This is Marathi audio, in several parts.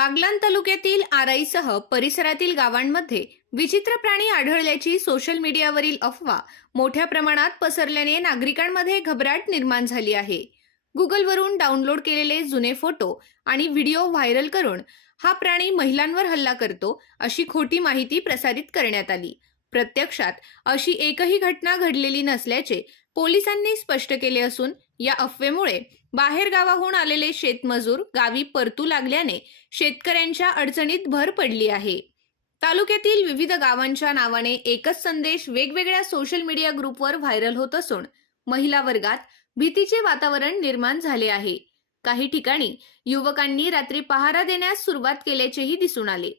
बागलाण तालुक्यातील आराईसह परिसरातील गावांमध्ये विचित्र प्राणी आढळल्याची सोशल मीडियावरील अफवा मोठ्या प्रमाणात पसरल्याने नागरिकांमध्ये घबराट निर्माण झाली आहे। गुगलवरून डाउनलोड केलेले जुने फोटो आणि व्हिडिओ व्हायरल करून हा प्राणी महिलांवर हल्ला करतो अशी खोटी माहिती प्रसारित करण्यात आली। प्रत्यक्षात अशी एकही घटना घडलेली नसल्याचे पोलिसांनी स्पष्ट केले असून या अफवेमुळे बाहेर गावाहून आलेले शेतमजूर गावी परतू लागल्याने शेतकऱ्यांच्या अडचणीत भर पडली आहे। तालुक्यातील विविध गावांच्या नावाने एकच संदेश वेगवेगळ्या सोशल मीडिया ग्रुपवर व्हायरल होत असून महिला वर्गात भीतीचे वातावरण निर्माण झाले आहे। काही ठिकाणी युवकांनी रात्री पहारा देण्यास सुरुवात केल्याचेही दिसून आले।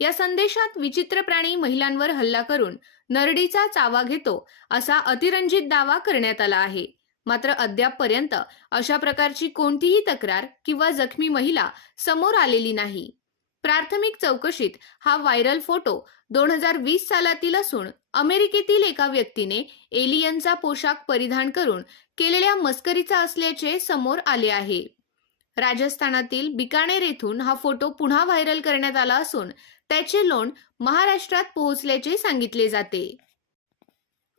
या संदेशात विचित्र प्राणी महिलांवर हल्ला करून नरडीचा चावा घेतो असा अतिरंजित दावा करण्यात आला आहे। मात्र अद्यापपर्यंत अशा प्रकारची कोणतीही तक्रार किंवा जखमी महिला समोर आलेली नाही। प्राथमिक चौकशीत हा व्हायरल फोटो 2020 सालातील असून अमेरिकेतील एका व्यक्तीने एलियनचा पोशाख परिधान करून केलेल्या मस्करीचा असल्याचे समोर आले आहे। राजस्थानातील बिकानेर येथून हा फोटो पुन्हा व्हायरल करण्यात आला असून त्याचे लोण महाराष्ट्रात पोहोचल्याचे सांगितले जाते।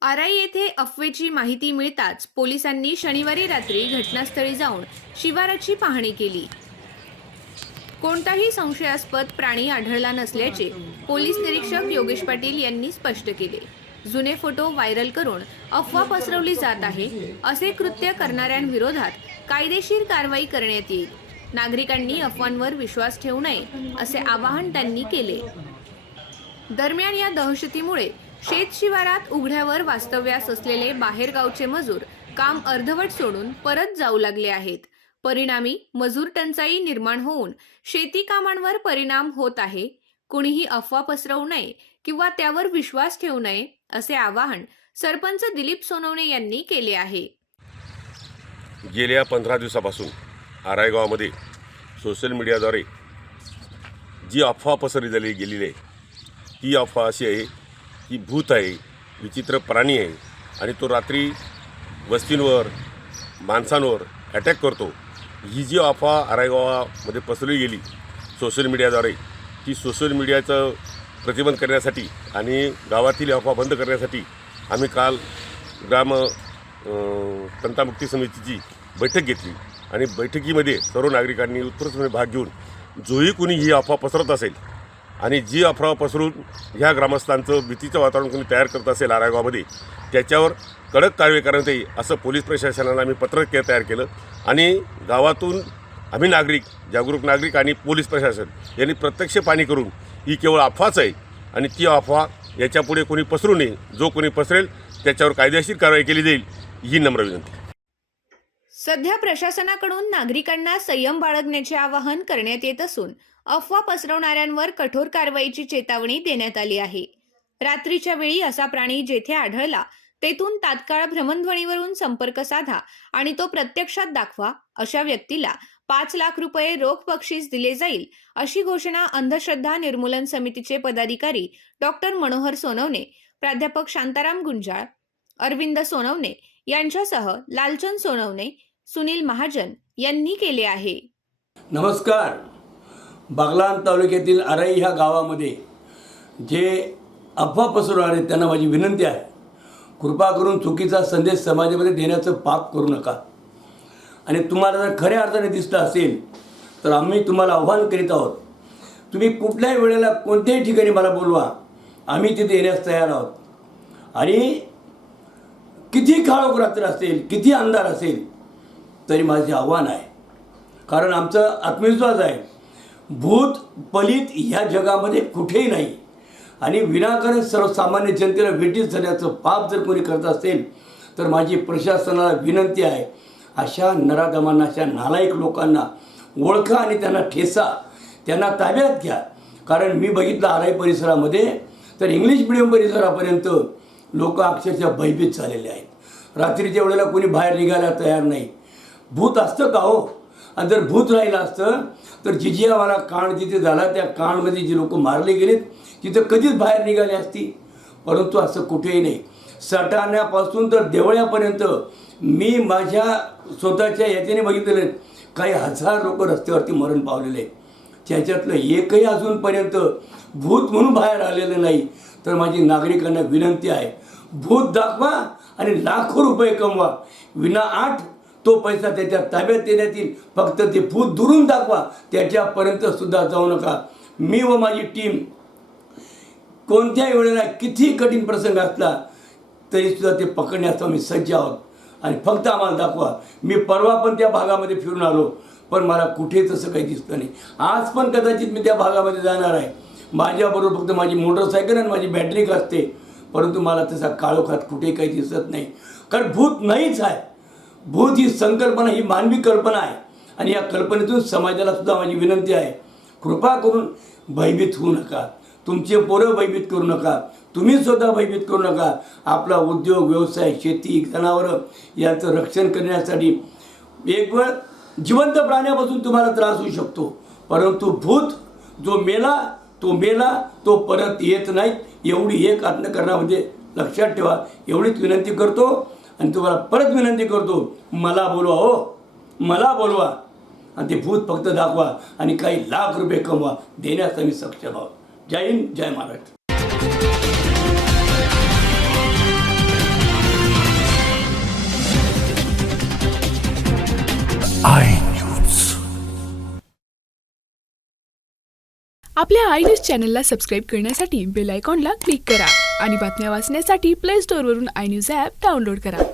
आराई येथे अफवेची माहिती मिळताच पोलिसांनी शनिवारी रात्री घटनास्थळी जाऊन शिवाराची पाहणी केली। कोणताही संशयास्पद प्राणी आढळला नसल्याचे पोलीस निरीक्षक योगेश पाटील यांनी स्पष्ट केले। जुने फोटो व्हायरल करून अफवा पसरवली जात आहे, असे कृत्य करणाऱ्यांविरोधात कायदेशीर कारवाई करण्यात येईल। नागरिकांनी अफवांवर विश्वास ठेवू नये असे आवाहन त्यांनी केले। दरम्यान या दहशतीमुळे शेत शिवारात उघड्यावर वास्तव्यास असलेले बाहेरगावचे मजूर काम अर्धवट सोडून परत जाऊ लागले आहेत। परिणामी मजूर टंचाई निर्माण होऊन शेती कामांवर परिणाम होत आहे। कुणीही अफवा पसरवू नये किंवा त्यावर विश्वास ठेवू नये असे आवाहन सरपंच दिलीप सोनवणे यांनी केले आहे। गेल्या 15 दिवसापासून आराई गावामध्ये सोशल मीडियाद्वारे जी अफवा पसरली गेलेली आहे ती अफवा अशी आहे की भूत आहे, विचित्र प्राणी आहे आणि तो रात्री वस्तींवर माणसांवर अटॅक करतो। ही जी अफवा आराई गावामध्ये पसरली गेली सोशल मीडियाद्वारे, ती सोशल मीडियाचं प्रतिबंध करण्यासाठी आणि गावातील अफवा बंद करण्यासाठी आम्ही काल तंटामुक्ती समितीची बैठक घेतली आणि बैठकीमध्ये सर्व नागरिकांनी उत्स्फूर्तपणे भाग घेऊन जोही कोणी ही अफवा पसरत असेल आणि जी अफवा पसरून ह्या ग्रामस्थांचं भीतीचं वातावरण कोणी तयार करत असेल आराई गावामध्ये, त्याच्यावर कडक कारवाई करण्यात येईल असं पोलीस प्रशासनाला आम्ही पत्रक तयार केलं आणि गावातून आम्ही नागरिक, जागरूक नागरिक आणि पोलीस प्रशासन यांनी प्रत्यक्ष पाहणी करून ही केवळ अफवाच आहे आणि ती अफवा याच्यापुढे कोणी पसरू नये, जो कोणी पसरेल त्याच्यावर कायदेशीर कारवाई केली जाईल ही नम्र विनंती। सध्या प्रशासनाकडून नागरिकांना संयम बाळगण्याचे आवाहन करण्यात येत असून अफवा पसरवणाऱ्यांवर कठोर कारवाईची चेतावणी देण्यात आली आहे। रात्रीच्या वेळी असा प्राणी जेथे आढळला तेथून तात्काळ भ्रमणध्वनीवरून संपर्क साधा आणि तो प्रत्यक्षात दाखवा। अशा व्यक्तीला 5 लाख रुपये रोख बक्षीस दिले जाईल अशी घोषणा अंधश्रद्धा निर्मूलन समितीचे पदाधिकारी डॉक्टर मनोहर सोनवणे, प्राध्यापक शांताराम गुंजाळ, अरविंद सोनवणे यांच्यासह लालचंद सोनवणे, सुनील महाजन यांनी केले आहे। नमस्कार। बागलाण तालुक्यातील आराई ह्या गावामध्ये जे अफवा पसरवणारे त्यांना माझी विनंती आहे, कृपा करून चुकीचा संदेश समाजामध्ये देण्याचं पाप करू नका आणि तुम्हाला जर खऱ्या अर्थाने दिसलं असेल तर आम्ही तुम्हाला आव्हान करीत आहोत, तुम्ही कुठल्याही वेळेला कोणत्याही ठिकाणी मला बोलवा, आम्ही तिथे येण्यास तयार आहोत। आणि किती काळोख रात्र असेल, किती अंधार असेल तरी माझे आव्हान आहे, कारण आमचा आत्मविश्वास आहे भूत पलित ह्या जगामध्ये कुठेही नाही आणि विनाकारण सर्वसामान्य जनतेला वेठीस धरण्याचं पाप जर कोणी करत असेल तर माझी प्रशासनाला विनंती आहे, अशा नराधमांना, अशा नालायक लोकांना ओळखा आणि त्यांना ठेसा, त्यांना ताब्यात घ्या। कारण मी बघितलं आराई परिसरामध्ये तर इंग्लिश मिडियम परिसरापर्यंत लोक अक्षरशः भयभीत झालेले आहेत। रात्रीच्या वेळेला कोणी बाहेर निघायला तयार नाही। भूत असतं का हो? आणि जर भूत राहिलं असतं तर जिजियावाला कांड जिथे झाला त्या कांडमध्ये जी लोक मारले गेलेत तिथं कधीच बाहेर निघाले असती, परंतु असं कुठेही नाही। सटाण्यापासून तर देवळ्यापर्यंत मी माझ्या स्वतःच्या याच्याने बघितलेले काही हजार लोक रस्त्यावरती मरण पावलेले आहेत। त्याच्यातलं एकही अजूनपर्यंत भूत म्हणून बाहेर आलेलं नाही. तर माझी नागरिकांना विनंती आहे, भूत दाखवा आणि लाखो रुपये कमवा. विना तो पैसा त्याच्या ताब्यात देण्यात येईल. फक्त ते भूत दुरून दाखवा, त्याच्यापर्यंत सुद्धा जाऊ नका. मी व माझी टीम कोणत्याही वेळेला किती कठीण प्रसंग असला तरीसुद्धा ते पकडण्यास आम्ही सज्ज आहोत. आणि फक्त आम्हाला दाखवा. मी परवा पण त्या भागामध्ये फिरून आलो, पण मला कुठे तसं काही दिसतं नाही. आज पण कदाचित मी त्या भागामध्ये जाणार आहे. माझ्याबरोबर फक्त माझी मोटरसायकल आणि माझी बॅटरी असते, परंतु मला तसा काळोखात कुठे काही दिसत नाही. कारण भूत नाहीच आहे. भूत ही संकल्पना, ही मानवी कल्पना आहे. आणि या कल्पनेतून समाजाला सुद्धा माझी विनंती आहे, कृपा करून भयभीत होऊ नका. तुमचे पोरं भयभीत करू नका. तुम्ही स्वतः भयभीत करू नका. आपला उद्योग, व्यवसाय, शेती, जनावरं यांचं रक्षण करण्यासाठी एक वेळ जिवंत प्राण्यापासून तुम्हाला त्रास होऊ शकतो, परंतु भूत जो मेला तो परत येत नाही. एवढी एक अंतःकरणामध्ये लक्षात ठेवा. एवढीच विनंती करतो. आणि तुम्हाला परत विनंती करतो, मला बोलवा, हो मला बोलवा. आणि ते भूत फक्त दाखवा आणि काही लाख रुपये कमवा. देण्यास आम्ही सक्षम आहोत. जय हिंद, जय महाराष्ट्र. आपल्या आय न्यूज चॅनलला सबस्क्राईब करण्यासाठी बेल आयकॉनला क्लिक करा आणि बातम्या वाचण्यासाठी प्ले स्टोअरवरून आय न्यूज ॲप डाउनलोड करा.